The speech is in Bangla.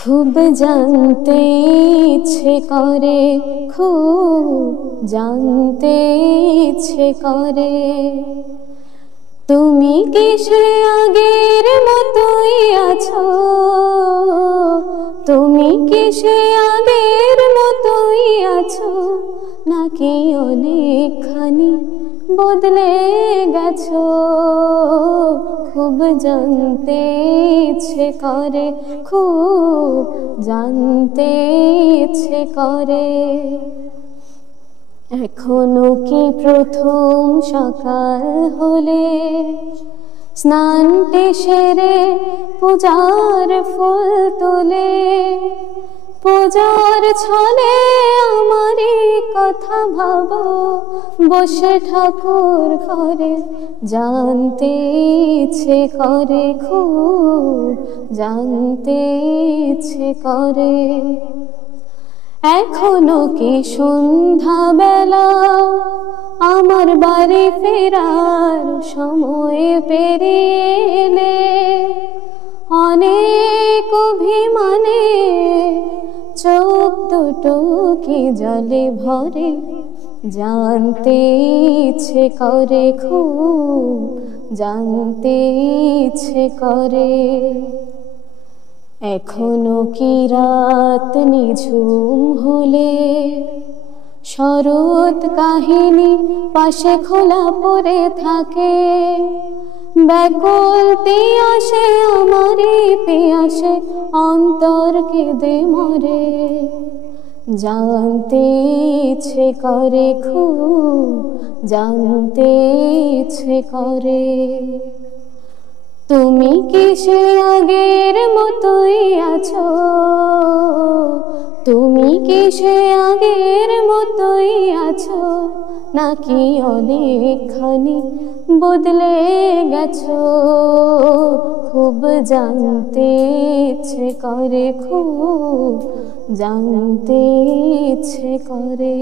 খুব জানতে ইচ্ছে করে, খুব জানতে ইচ্ছে করে, তুমি কি সে আগের মতোই আছো? তুমি কি সে আগের মতোই আছো, নাকি অনেকখানি বদলে গেছো? খুব জানতে ইচ্ছে করে, খুব জানতে ইচ্ছে করে। এখনো কি প্রথম সকাল হলে স্নানটি সেরে পূজার ফুল তোলে? পূজার ছলে আমারই কথা ভাবো, বসে ঠাকুর ঘরে জানতে ইচ্ছে করে, খুব জানতে ইচ্ছে করে। এখনো কি সন্ধ্যা বেলা আমার বাড়ি ফেরার সময় পেরিয়ে এলে? অনেক অভিমানে চোখ দুটো কি জলে ভরে জানতে ইচ্ছে করে, খুব জানতে ইচ্ছে করে। এখনো কি রাত নিঝুম হলে শরৎ কাহিনী পাশে খোলা পড়ে থাকে? ব্যাকুল তিয়াসে আমারই পিয়াসে অন্তর কেঁদে মরে জানতে ইচ্ছে করে, খুব জানতে ইচ্ছে করে। তুমি কি সে আগের মতোই আছো? তুমি কি সে আগের মতোই আছো, নাকি অনেকখানি বদলে গেছো? খুব জানতে ইচ্ছে করে, খুব জানতে ইচ্ছে করে।